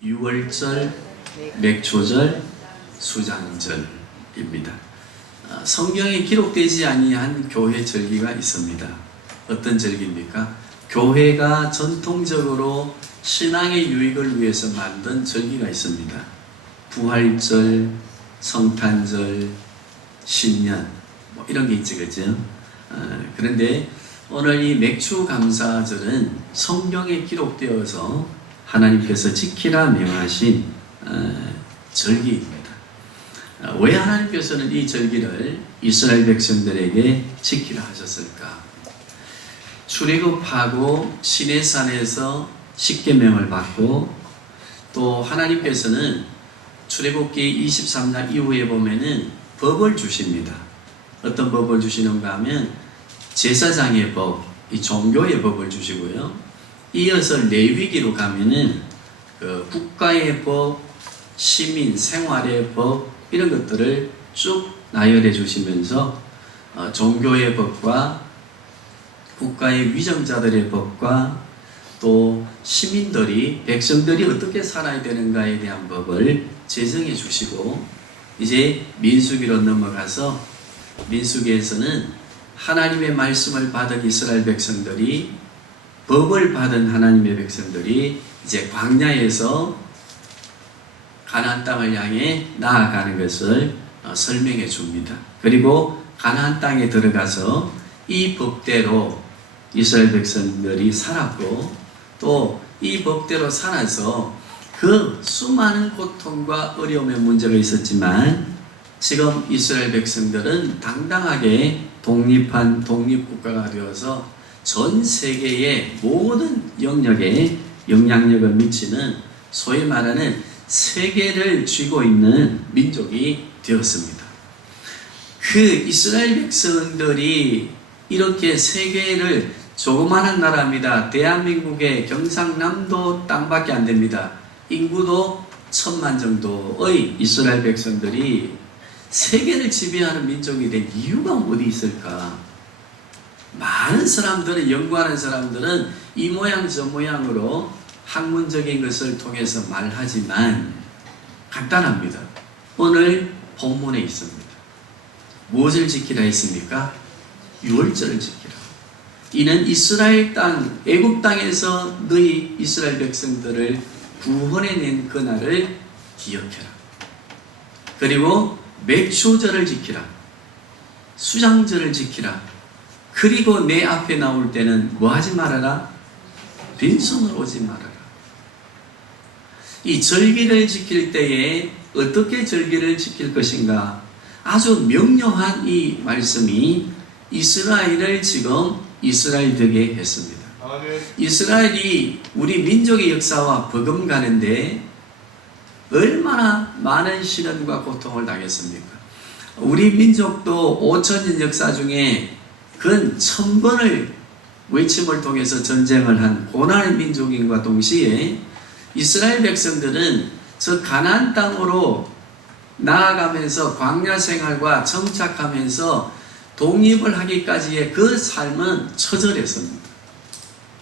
유월절, 맥초절, 수장절입니다. 성경에 기록되지 아니한 교회 절기가 있습니다. 어떤 절기입니까? 교회가 전통적으로 신앙의 유익을 위해서 만든 절기가 있습니다. 부활절, 성탄절, 신년 이런 게 있지, 그죠? 그런데 오늘 이 맥추감사절은 성경에 기록되어서 하나님께서 지키라 명하신 절기입니다. 왜 하나님께서는 이 절기를 이스라엘 백성들에게 지키라 하셨을까? 출애굽하고 시내산에서 십계명을 받고 또 하나님께서는 출애굽기 23장 이후에 보면은 법을 주십니다. 어떤 법을 주시는가 하면 제사장의 법, 이 종교의 법을 주시고요. 이어서 레위기로 가면은 그 국가의 법, 시민 생활의 법 이런 것들을 쭉 나열해 주시면서 종교의 법과 국가의 위정자들의 법과 또 시민들이 백성들이 어떻게 살아야 되는가에 대한 법을 제정해 주시고 이제 민수기로 넘어가서 민수기에서는 하나님의 말씀을 받은 이스라엘 백성들이 법을 받은 하나님의 백성들이 이제 광야에서 가나안 땅을 향해 나아가는 것을 설명해 줍니다. 그리고 가나안 땅에 들어가서 이 법대로 이스라엘 백성들이 살았고 또 이 법대로 살아서 그 수많은 고통과 어려움의 문제가 있었지만 지금 이스라엘 백성들은 당당하게 독립한 독립국가가 되어서 전 세계의 모든 영역에 영향력을 미치는 소위 말하는 세계를 쥐고 있는 민족이 되었습니다. 그 이스라엘 백성들이 이렇게 세계를 조그마한 나라입니다. 대한민국의 경상남도 땅밖에 안 됩니다. 인구도 1000만 정도의 이스라엘 백성들이 세계를 지배하는 민족이 된 이유가 어디 있을까? 많은 사람들은, 연구하는 사람들은 이 모양 저 모양으로 학문적인 것을 통해서 말하지만 간단합니다. 오늘 본문에 있습니다. 무엇을 지키라 했습니까? 유월절을 지키라. 이는 이스라엘 땅, 애굽 땅에서 너희 이스라엘 백성들을 구원해낸 그날을 기억해라. 그리고 맥초절을 지키라. 수장절을 지키라. 그리고 내 앞에 나올 때는 뭐 하지 말아라? 빈손으로 오지 말아라. 이 절기를 지킬 때에 어떻게 절기를 지킬 것인가? 아주 명료한 이 말씀이 이스라엘을 지금 이스라엘 되게 했습니다. 이스라엘이 우리 민족의 역사와 버금가는데 얼마나 많은 시련과 고통을 당했습니까? 우리 민족도 5000년 역사 중에 근 1000번을 외침을 통해서 전쟁을 한 고난의 민족인과 동시에 이스라엘 백성들은 저 가나안 땅으로 나아가면서 광야 생활과 정착하면서 독립을 하기까지의 그 삶은 처절했습니다.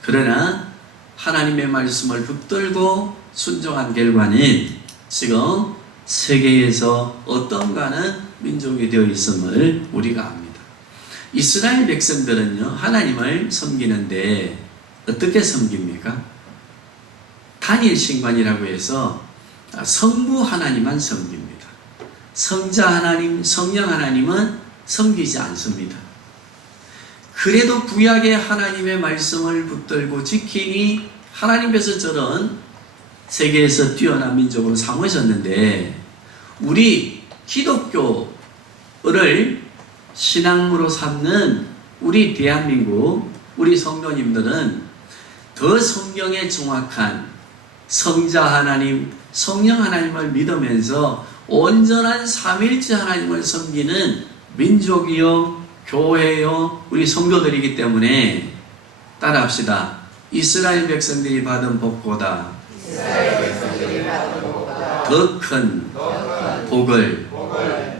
그러나 하나님의 말씀을 붙들고 순종한 결과는 지금 세계에서 어떤가는 민족이 되어 있음을 우리가 압니다. 이스라엘 백성들은요, 하나님을 섬기는데 어떻게 섬깁니까? 단일 신관이라고 해서 성부 하나님만 섬깁니다. 성자 하나님, 성령 하나님은 섬기지 않습니다. 그래도 구약의 하나님의 말씀을 붙들고 지키니 하나님께서 저런 세계에서 뛰어난 민족으로 삼으셨는데 우리 기독교를 신앙으로 삼는 우리 대한민국, 우리 성도님들은 더 성경에 정확한 성자 하나님, 성령 하나님을 믿으면서 온전한 삼일째 하나님을 섬기는 민족이요, 교회요, 우리 성도들이기 때문에 따라합시다. 이스라엘 백성들이 받은 복보다 더 큰 복을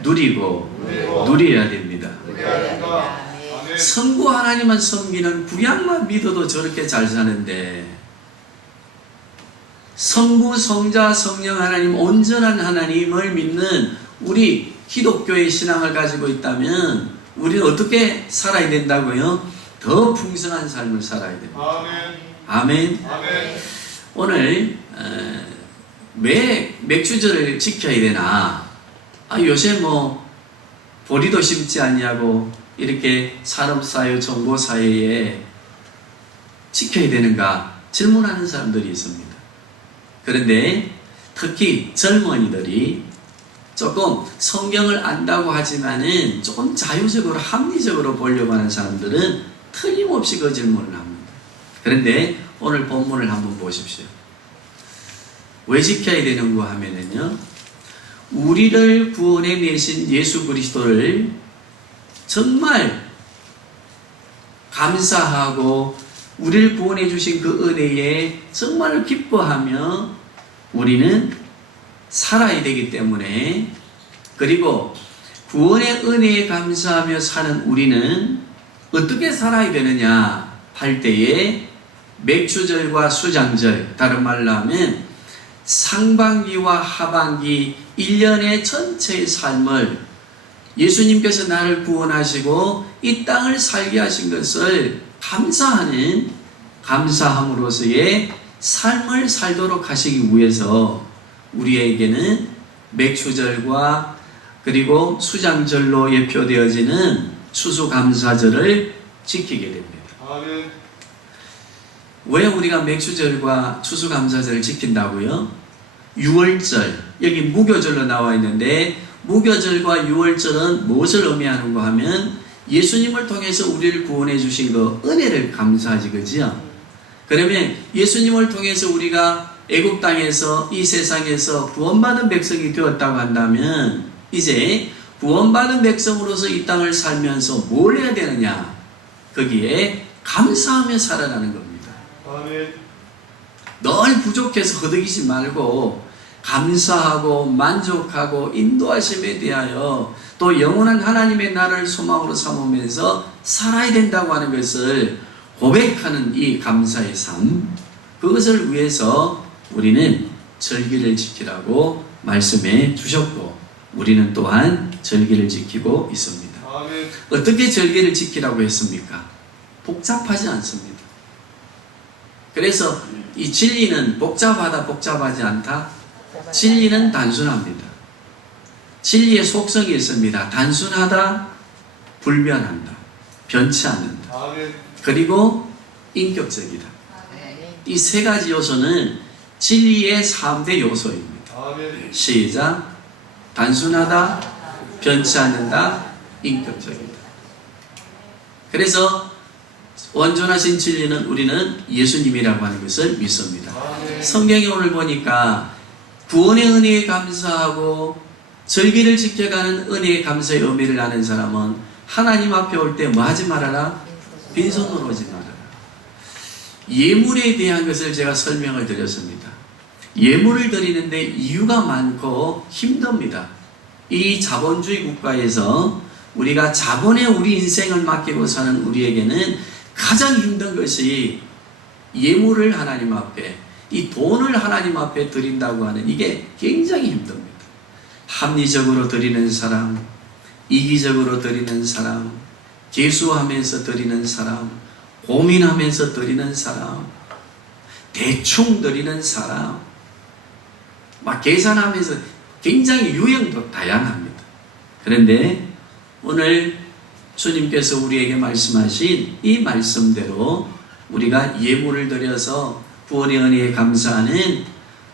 누리고 누려야 됩니다. 성부 하나님만 섬기는 구약만 믿어도 저렇게 잘 사는데 성부, 성자, 성령 하나님, 온전한 하나님을 믿는 우리 기독교의 신앙을 가지고 있다면 우리는 어떻게 살아야 된다고요? 더 풍성한 삶을 살아야 됩니다. 아멘. 아멘. 오늘 왜 맥주절을 지켜야 되나? 요새 뭐 보리도 심지 않냐고 이렇게 산업사회, 정보사회에 지켜야 되는가 질문하는 사람들이 있습니다. 그런데 특히 젊은이들이 조금 성경을 안다고 하지만은 조금 자유적으로 합리적으로 보려고 하는 사람들은 틀림없이 그 질문을 합니다. 그런데 오늘 본문을 한번 보십시오. 왜 지켜야 되는가 하면은요, 우리를 구원해 내신 예수 그리스도를 정말 감사하고 우리를 구원해 주신 그 은혜에 정말 기뻐하며 우리는 살아야 되기 때문에, 그리고 구원의 은혜에 감사하며 사는 우리는 어떻게 살아야 되느냐 할 때에 맥주절과 수장절, 다른 말로 하면 상반기와 하반기 1년의 전체의 삶을 예수님께서 나를 구원하시고 이 땅을 살게 하신 것을 감사하는, 감사함으로써의 삶을 살도록 하시기 위해서 우리에게는 맥주절과 그리고 수장절로 예표되어지는 추수감사절을 지키게 됩니다. 아멘. 왜 우리가 맥주절과 추수감사절을 지킨다고요? 6월절, 여기 무교절로 나와 있는데 무교절과 6월절은 무엇을 의미하는가 하면 예수님을 통해서 우리를 구원해 주신 그 은혜를 감사하지, 그죠? 그러면 예수님을 통해서 우리가 애국 땅에서 이 세상에서 구원받은 백성이 되었다고 한다면 이제 구원받은 백성으로서 이 땅을 살면서 뭘 해야 되느냐? 거기에 감사하며 살아가는 겁니다. 아멘. 늘 부족해서 허덕이지 말고 감사하고 만족하고 인도하심에 대하여 또 영원한 하나님의 나라를 소망으로 삼으면서 살아야 된다고 하는 것을 고백하는 이 감사의 삶, 그것을 위해서 우리는 절기를 지키라고 말씀해 주셨고 우리는 또한 절기를 지키고 있습니다. 아멘. 어떻게 절기를 지키라고 했습니까? 복잡하지 않습니다. 그래서 이 진리는 복잡하다, 복잡하지 않다? 진리는 단순합니다. 진리의 속성이 있습니다. 단순하다, 불변한다, 변치 않는다. 아멘. 그리고 인격적이다. 이 세 가지 요소는 진리의 3대 요소입니다. 아멘. 시작. 단순하다, 변치 않는다, 인격적이다. 그래서 온전하신 진리는 우리는 예수님이라고 하는 것을 믿습니다. 아멘. 성경에 오늘 보니까 구원의 은혜에 감사하고 절기를 지켜가는 은혜의 감사의 의미를 아는 사람은 하나님 앞에 올 때 뭐 하지 말아라? 빈손으로 오지 말아라. 예물에 대한 것을 제가 설명을 드렸습니다. 예물을 드리는데 이유가 많고 힘듭니다. 이 자본주의 국가에서 우리가 자본에 우리 인생을 맡기고 사는 우리에게는 가장 힘든 것이 예물을 하나님 앞에, 이 돈을 하나님 앞에 드린다고 하는 이게 굉장히 힘듭니다. 합리적으로 드리는 사람, 이기적으로 드리는 사람, 계수하면서 드리는 사람, 고민하면서 드리는 사람, 대충 드리는 사람, 막 계산하면서 굉장히 유형도 다양합니다. 그런데 오늘 주님께서 우리에게 말씀하신 이 말씀대로 우리가 예물을 드려서 구원의 은혜에 감사하는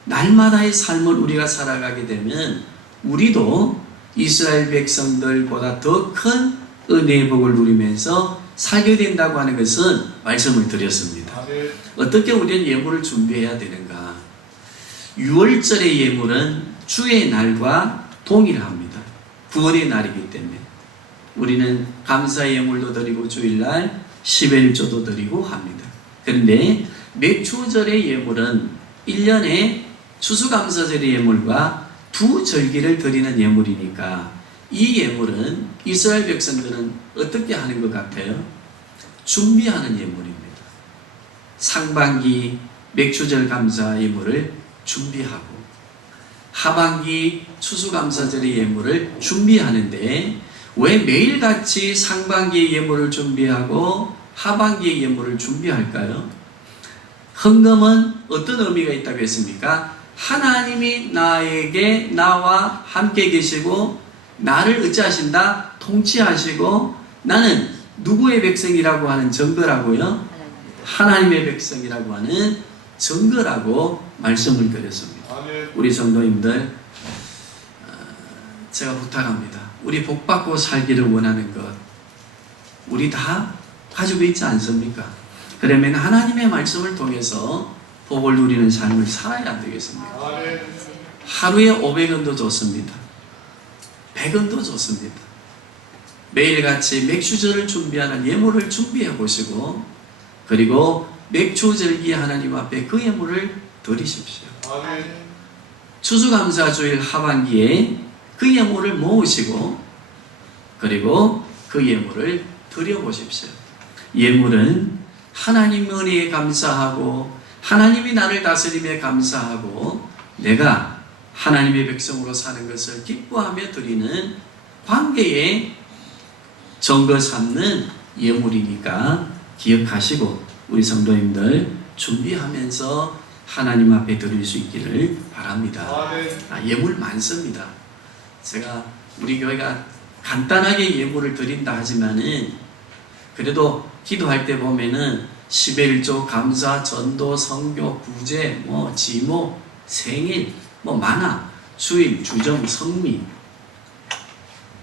날마다의 삶을 우리가 살아가게 되면 우리도 이스라엘 백성들보다 더 큰 은혜의 복을 누리면서 살게 된다고 하는 것은 말씀을 드렸습니다. 아멘. 어떻게 우리는 예물을 준비해야 되는가? 6월절의 예물은 주의 날과 동일합니다. 구원의 날이기 때문에 우리는 감사의 예물도 드리고 주일날 11조도 드리고 합니다. 그런데 맥주절의 예물은 1년에 추수감사절의 예물과 두 절기를 드리는 예물이니까 이 예물은 이스라엘 백성들은 어떻게 하는 것 같아요? 준비하는 예물입니다. 상반기 맥주절 감사 예물을 준비하고 하반기 추수감사절의 예물을 준비하는데 왜 매일같이 상반기의 예물을 준비하고 하반기의 예물을 준비할까요? 헌금은 어떤 의미가 있다고 했습니까? 하나님이 나와 함께 계시고 나를 어찌하신다? 통치하시고 나는 누구의 백성이라고 하는 증거라고요? 하나님의 백성이라고 하는 증거라고 말씀을 드렸습니다. 우리 성도님들, 제가 부탁합니다. 우리 복받고 살기를 원하는 것 우리 다 가지고 있지 않습니까? 그러면 하나님의 말씀을 통해서 복을 누리는 삶을 살아야 되겠습니다. 하루에 500원도 좋습니다. 100원도 좋습니다. 매일같이 맥주절을 준비하는 예물을 준비해 보시고 그리고 맥주절기 하나님 앞에 그 예물을 드리십시오. 추수감사주일 하반기에 그 예물을 모으시고 그리고 그 예물을 드려보십시오. 예물은 하나님 은혜에 감사하고 하나님이 나를 다스림에 감사하고 내가 하나님의 백성으로 사는 것을 기뻐하며 드리는 관계에 증거 삼는 예물이니까 기억하시고 우리 성도님들 준비하면서 하나님 앞에 드릴 수 있기를 바랍니다. 예물 많습니다. 제가 우리 교회가 간단하게 예물을 드린다 하지만은 그래도 기도할 때 보면은 11조, 감사, 전도, 성교, 구제, 지모, 생일, 많아. 주일, 주정, 성미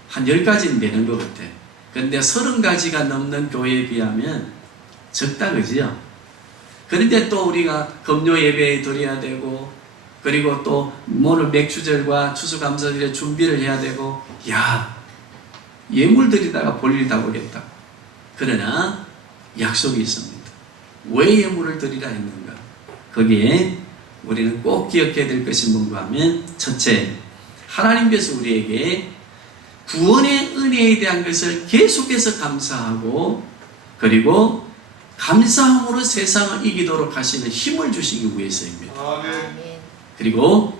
한 10가지는 되는 것 같아. 그런데 30가지가 넘는 교회에 비하면 적다 그지요? 그런데 또 우리가 금요 예배에 드려야 되고 그리고 또 오늘 맥주절과 추수감사절에 준비를 해야 되고 예물 드리다가 볼일 다 보겠다. 그러나 약속이 있습니다. 왜 예물을 드리라 했는가? 거기에 우리는 꼭 기억해야 될 것이 뭔가 하면 첫째, 하나님께서 우리에게 구원의 은혜에 대한 것을 계속해서 감사하고 그리고 감사함으로 세상을 이기도록 하시는 힘을 주시기 위해서입니다. 그리고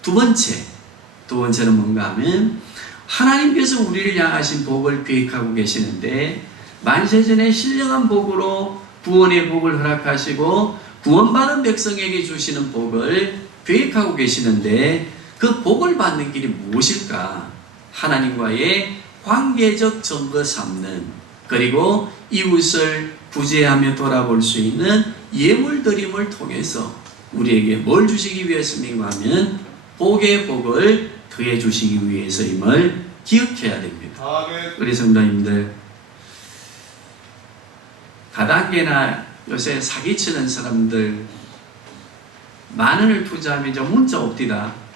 두 번째는 뭔가 하면 하나님께서 우리를 향하신 복을 계획하고 계시는데 만세전에 신령한 복으로 구원의 복을 허락하시고 구원받은 백성에게 주시는 복을 계획하고 계시는데 그 복을 받는 길이 무엇일까? 하나님과의 관계적 증거 삼는 그리고 이웃을 구제하며 돌아볼 수 있는 예물 드림을 통해서 우리에게 뭘 주시기 위해서인가 하면 복의 복을 더해 주시기 위해서임을 기억해야 됩니다. 우리 성도님들, 다단계나 요새 사기치는 사람들 10,000원을 투자하면 이제 문자 옵디다.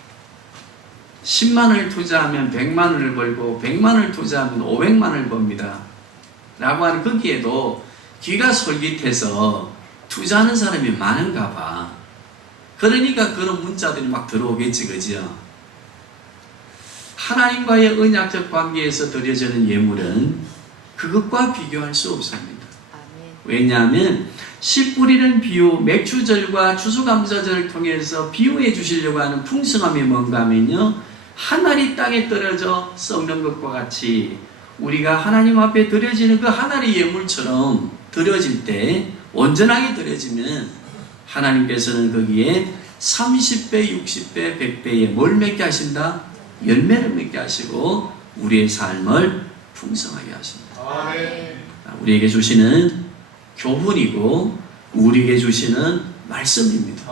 10만원을 투자하면 100만원을 벌고 100만원을 투자하면 500만원을 법니다. 라고 하는 거기에도 귀가 솔깃해서 투자하는 사람이 많은가 봐. 그러니까 그런 문자들이 막 들어오겠지, 그죠? 하나님과의 언약적 관계에서 드려지는 예물은 그것과 비교할 수 없습니다. 왜냐하면 씨 뿌리는 비유, 맥주절과 추수감사절을 통해서 비유해 주시려고 하는 풍성함이 뭔가 하면요, 하늘이 땅에 떨어져 썩는 것과 같이 우리가 하나님 앞에 드려지는 그 하늘의 예물처럼 드려질 때 온전하게 드려지면 하나님께서는 거기에 30배, 60배, 100배의 뭘 맺게 하신다? 열매를 맺게 하시고 우리의 삶을 풍성하게 하십니다. 우리에게 주시는 교훈이고 우리에게 주시는 말씀입니다.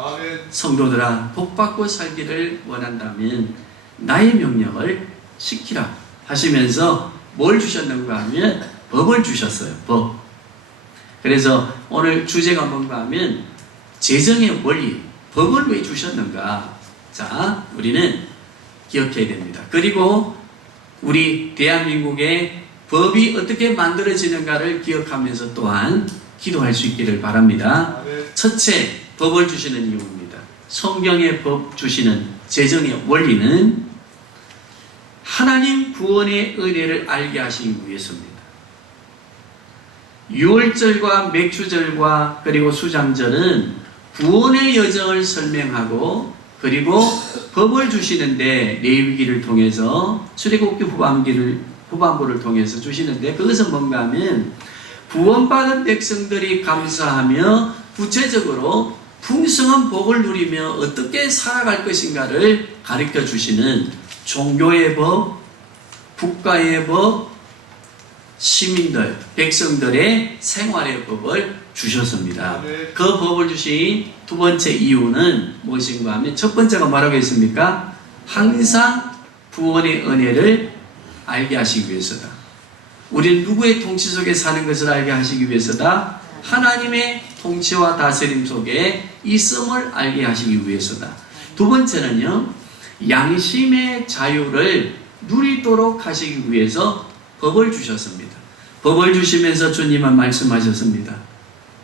성도들아, 복받고 살기를 원한다면 나의 명령을 지키라 하시면서 뭘 주셨는가 하면 법을 주셨어요. 법. 그래서 오늘 주제가 뭔가 하면 재정의 원리, 법을 왜 주셨는가? 자, 우리는 기억해야 됩니다. 그리고 우리 대한민국의 법이 어떻게 만들어지는가를 기억하면서 또한 기도할 수 있기를 바랍니다. 첫째, 법을 주시는 이유입니다. 성경의 법 주시는 재정의 원리는 하나님 구원의 은혜를 알게 하시기 위해서입니다. 유월절과 맥주절과 그리고 수장절은 구원의 여정을 설명하고 그리고 법을 주시는데 레위기를 통해서 출애굽기 후반부를 통해서 주시는데 그것은 뭔가 하면 구원받은 백성들이 감사하며 구체적으로 풍성한 복을 누리며 어떻게 살아갈 것인가를 가르쳐 주시는 종교의 법, 국가의 법, 시민들, 백성들의 생활의 법을 주셨습니다. 그 법을 주신 두 번째 이유는 무엇인가 하면 첫 번째가 뭐라고 했습니까? 항상 구원의 은혜를 알게 하시기 위해서다. 우리는 누구의 통치 속에 사는 것을 알게 하시기 위해서다. 하나님의 통치와 다스림 속에 있음을 알게 하시기 위해서다. 두 번째는요, 양심의 자유를 누리도록 하시기 위해서 법을 주셨습니다. 법을 주시면서 주님은 말씀하셨습니다.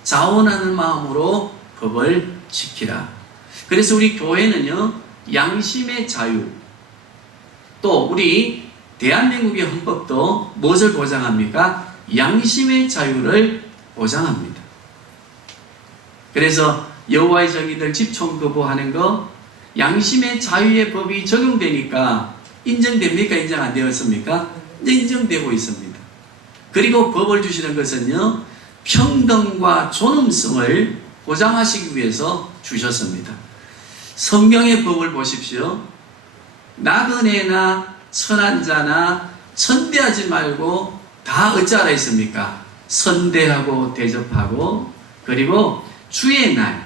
자원하는 마음으로 법을 지키라. 그래서 우리 교회는요, 양심의 자유, 또 우리 대한민국의 헌법도 무엇을 보장합니까? 양심의 자유를 보장합니다. 그래서 여호와의 정의들 집총 거부하는 거, 양심의 자유의 법이 적용되니까 인정됩니까? 인정 안 되었습니까? 인정되고 있습니다. 그리고 법을 주시는 것은요, 평등과 존엄성을 보장하시기 위해서 주셨습니다. 성경의 법을 보십시오. 나그네나 선한 자나 선대하지 말고 다 어찌하라 했습니까? 선대하고 대접하고, 그리고 주의 날,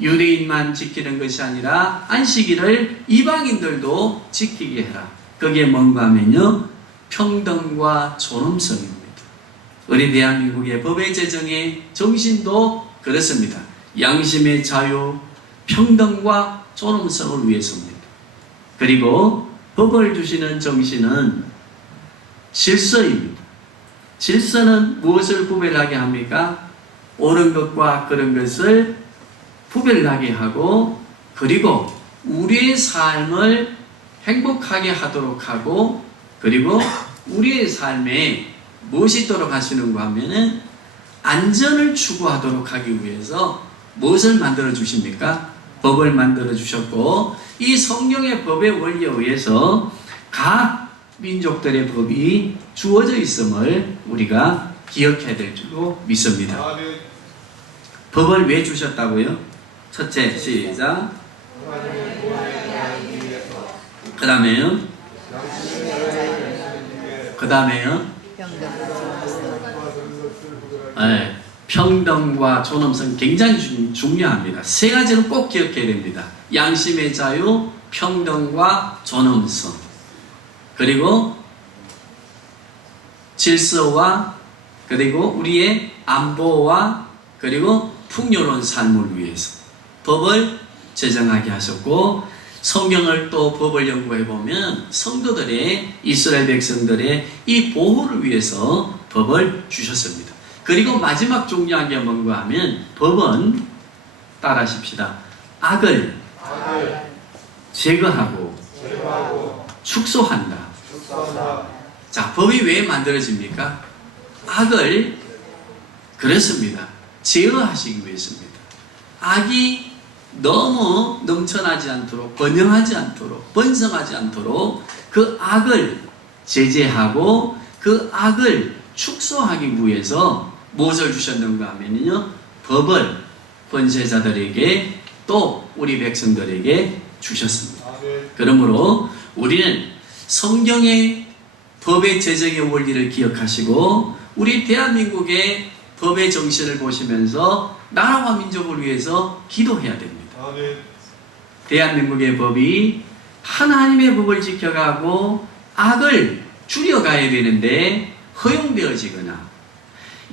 유대인만 지키는 것이 아니라 안식일을 이방인들도 지키게 해라. 그게 뭔가 하면요, 평등과 존엄성입니다. 우리 대한민국의 법의 제정의 정신도 그렇습니다. 양심의 자유, 평등과 존엄성을 위해서입니다. 그리고 법을 주시는 정신은 질서입니다. 질서는 무엇을 구별하게 합니까? 옳은 것과 그런 것을 구별하게 하고, 그리고 우리의 삶을 행복하게 하도록 하고, 그리고 우리의 삶에 무엇이 있도록 하시는가 하면은 안전을 추구하도록 하기 위해서 무엇을 만들어 주십니까? 법을 만들어 주셨고, 이 성경의 법의 원리에 의해서 각 민족들의 법이 주어져 있음을 우리가 기억해야 될 줄로 믿습니다. 법을 왜 주셨다고요? 첫째, 시작. 그 다음에요. 네, 평등과 존엄성 굉장히 중요합니다. 세 가지는 꼭 기억해야 됩니다. 양심의 자유, 평등과 존엄성, 그리고 질서와, 그리고 우리의 안보와, 그리고 풍요로운 삶을 위해서 법을 제정하게 하셨고, 성경을 또 법을 연구해 보면 성도들의, 이스라엘 백성들의 이 보호를 위해서 법을 주셨습니다. 그리고 마지막 중요한 게 뭔가 하면 법은, 따라하십시다, 악을 제거하고 축소한다. 자, 법이 왜 만들어집니까? 악을, 그렇습니다, 제어하시기 위해서입니다. 악이 너무 넘쳐나지 않도록, 번영하지 않도록, 번성하지 않도록 그 악을 제재하고 그 악을 축소하기 위해서 무엇을 주셨는가 하면요, 법을 권세자들에게 또 우리 백성들에게 주셨습니다. 그러므로 우리는 성경의 법의 제정의 원리를 기억하시고, 우리 대한민국의 법의 정신을 보시면서 나라와 민족을 위해서 기도해야 됩니다. 대한민국의 법이 하나님의 법을 지켜가고 악을 줄여가야 되는데 허용되어지거나,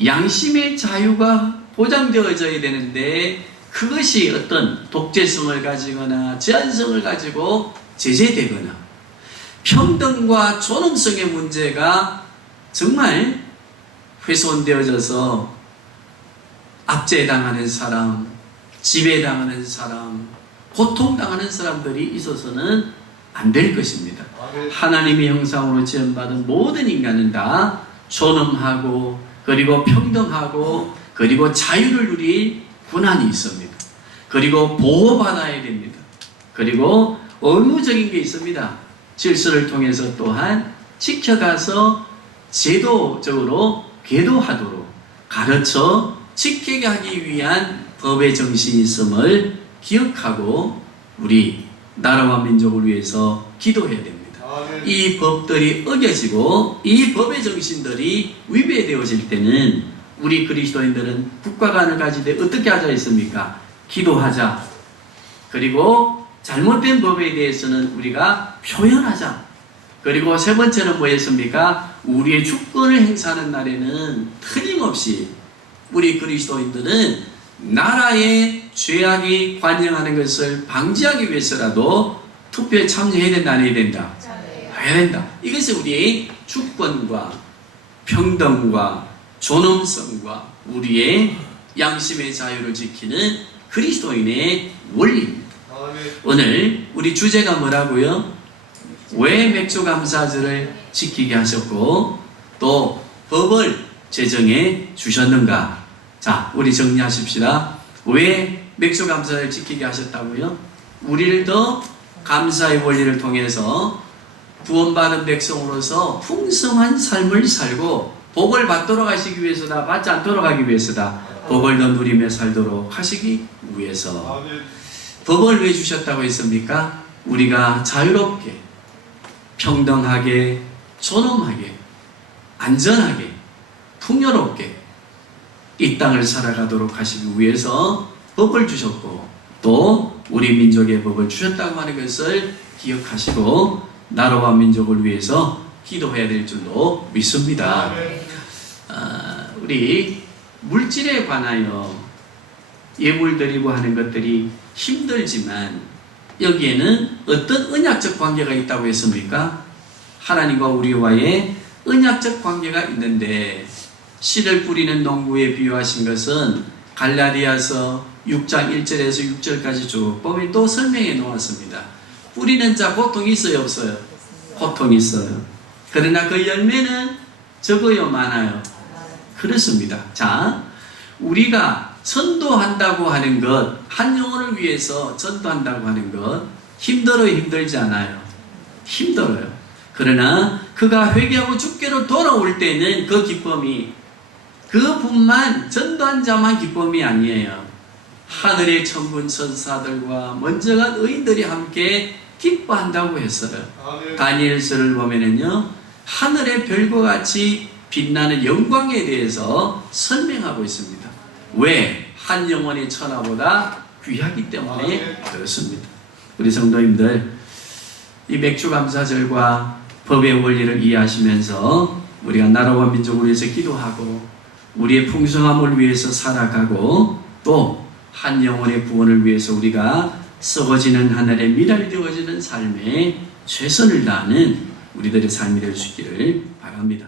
양심의 자유가 보장되어져야 되는데 그것이 어떤 독재성을 가지거나 제한성을 가지고 제재되거나, 평등과 존엄성의 문제가 정말 훼손되어져서 압제당하는 사람, 지배당하는 사람, 고통당하는 사람들이 있어서는 안 될 것입니다. 하나님의 형상으로 지음받은 모든 인간은 다 존엄하고, 그리고 평등하고, 그리고 자유를 누릴 권한이 있습니다. 그리고 보호받아야 됩니다. 그리고 의무적인 게 있습니다. 질서를 통해서 또한 지켜가서 제도적으로 계도하도록 가르쳐 지키게 하기 위한 법의 정신이 있음을 기억하고 우리 나라와 민족을 위해서 기도해야 됩니다. 이 법들이 어겨지고 이 법의 정신들이 위배되어질 때는 우리 그리스도인들은 국가관을 가질 때 어떻게 하자 했습니까? 기도하자. 그리고 잘못된 법에 대해서는 우리가 표현하자. 그리고 세 번째는 뭐였습니까? 우리의 주권을 행사하는 날에는 틀림없이 우리 그리스도인들은 나라의 죄악이 관영하는 것을 방지하기 위해서라도 투표에 참여해야 된다, 안 해야 된다? 해야 된다. 이것이 우리의 주권과 평등과 존엄성과 우리의 양심의 자유를 지키는 그리스도인의 원리입니다. 오늘 우리 주제가 뭐라고요? 왜 맥주감사절을 지키게 하셨고 또 법을 제정해 주셨는가? 자, 우리 정리하십시다. 왜 맥주감사절을 지키게 하셨다고요? 우리를 더 감사의 원리를 통해서 구원받은 백성으로서 풍성한 삶을 살고 복을 받도록 하시기 위해서다, 받지 않도록 하기 위해서다, 복을 더 누리며 살도록 하시기 위해서. 법을 왜 주셨다고 했습니까? 우리가 자유롭게, 평등하게, 존엄하게, 안전하게, 풍요롭게 이 땅을 살아가도록 하시기 위해서 법을 주셨고 또 우리 민족의 법을 주셨다고 하는 것을 기억하시고 나라와 민족을 위해서 기도해야 될 줄로 믿습니다. 우리 물질에 관하여 예물 드리고 하는 것들이 힘들지만 여기에는 어떤 언약적 관계가 있다고 했습니까? 하나님과 우리와의 언약적 관계가 있는데 씨를 뿌리는 농부에 비유하신 것은 갈라디아서 6장 1절에서 6절까지 쭉 보면 또 설명해 놓았습니다. 뿌리는 자 고통이 있어요, 없어요? 고통이 있어요. 그러나 그 열매는 적어요, 많아요? 그렇습니다. 자, 우리가 전도한다고 하는 것, 한 영혼을 위해서 전도한다고 하는 것 힘들어요, 힘들지 않아요? 힘들어요. 그러나 그가 회개하고 주께로 돌아올 때는 그 기쁨이 그분만 전도한 자만 기쁨이 아니에요. 하늘의 천군 천사들과 먼저간 의인들이 함께 기뻐한다고 했어요. 다니엘서를 보면은요, 하늘의 별과 같이 빛나는 영광에 대해서 설명하고 있습니다. 왜? 한 영혼의 천하보다 귀하기 때문에 그렇습니다. 우리 성도님들, 이 맥주감사절과 법의 원리를 이해하시면서 우리가 나라와 민족을 위해서 기도하고 우리의 풍성함을 위해서 살아가고 또 한 영혼의 구원을 위해서 우리가 썩어지는 하늘의 미랄이 되어지는 삶에 최선을 다하는 우리들의 삶이 될 수 있기를 바랍니다.